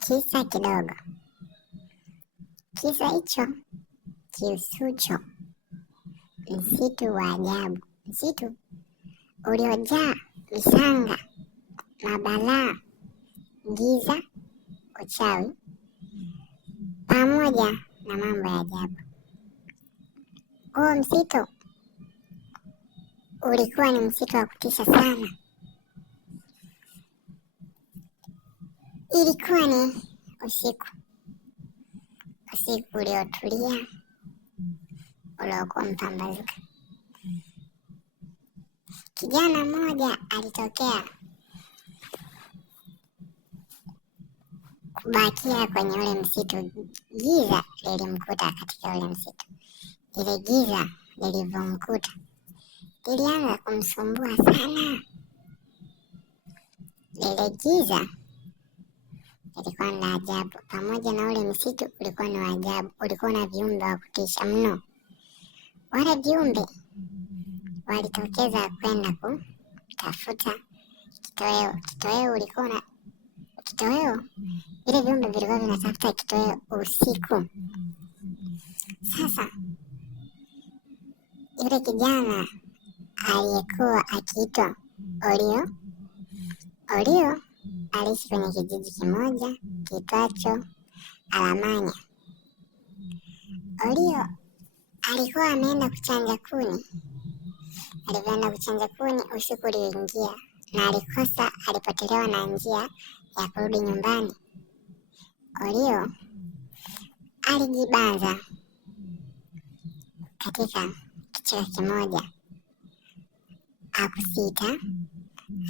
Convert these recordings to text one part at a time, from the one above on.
Kisa kidogo. Kisa hicho kihusucho msitu wa ajabu, msitu uliojaa visanga, mabalaa, giza, uchawi pamoja na mambo ya ajabu. Huo msitu ulikuwa ni msitu wa kutisha sana. Ilikuwa ni usiku uliotulia, uliokuwa mpambazuka. Kijana mmoja alitokea kubakia kwenye ule msitu. Giza lilimkuta katika ule msitu. Ile giza lilivyomkuta lilianza kumsumbua sana. Lile giza ilikuwa ni ajabu, pamoja na ule msitu ulikuwa ni ajabu, ulikuwa na viumbe wa kutisha mno. Wale viumbe walitokeza kwenda kutafuta kitoweo. Kitoweo, vile viumbe vilikuwa vinatafuta kitoweo usiku. Sasa yule kijana aliyekuwa akiitwa Olio aliishi kwenye kijiji kimoja kiitwacho Alamanya. Olio alikuwa ameenda kuchanja kuni. Alivyoenda kuchanja kuni, usiku ulioingia na alipotelewa na njia ya kurudi nyumbani. Olio alijibanza katika kichaka kimoja. Hakusita,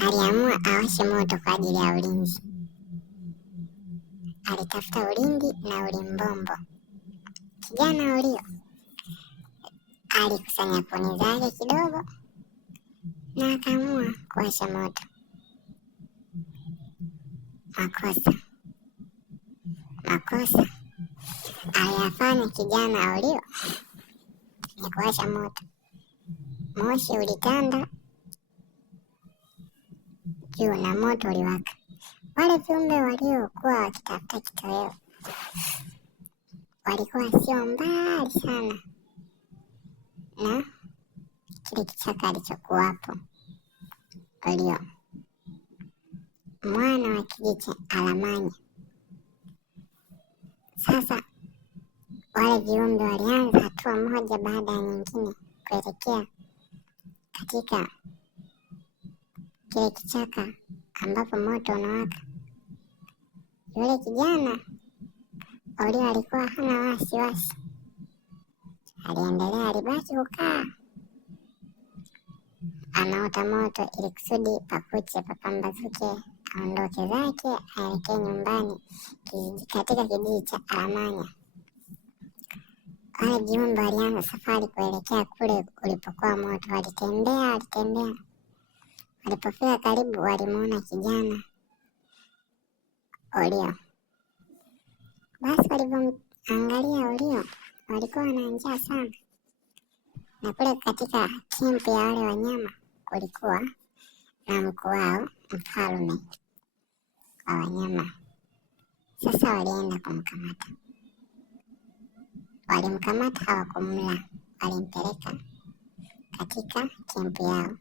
aliamua awashe moto kwa ajili ya ulinzi. Alitafuta ulindi na ulimbombo. Kijana Olio alikusanya kuni zake kidogo na akaamua kuwasha moto. Makosa aliyafanya kijana Olio ni kuwasha moto. Moshi ulitanda juu na moto uliwaka. Wale viumbe waliokuwa wakitafuta kitoweo walikuwa sio mbali sana na kile kichaka alichokuwapo Olio, mwana wa kijiji cha Alamanya. Sasa wale viumbe walianza hatua moja baada ya nyingine kuelekea katika kile kichaka ambapo moto unawaka. Yule kijana Olio alikuwa hana wasiwasi. Alibaki kukaa anaota moto ili kusudi pakuche, papambazuke, aondoke zake aelekee nyumbani katika kijiji cha Alamanya. Wale viumbe walianza safari kuelekea kule ulipokuwa moto. Walitembea. Walipofika karibu, walimuona kijana Olio. Basi walivyomwangalia Olio, walikuwa na njaa sana, na kule katika kempu ya wale wanyama kulikuwa na mkuu wao, mfalme wa wanyama. Sasa walienda kumkamata. Walimkamata, hawakumla, walimpeleka katika kempu yao.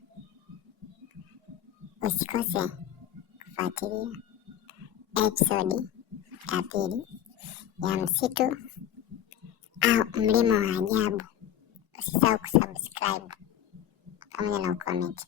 Usikose kufuatilia episodi ya pili ya msitu au mlima wa ajabu. Usisahau kusubscribe pamoja na ucomment.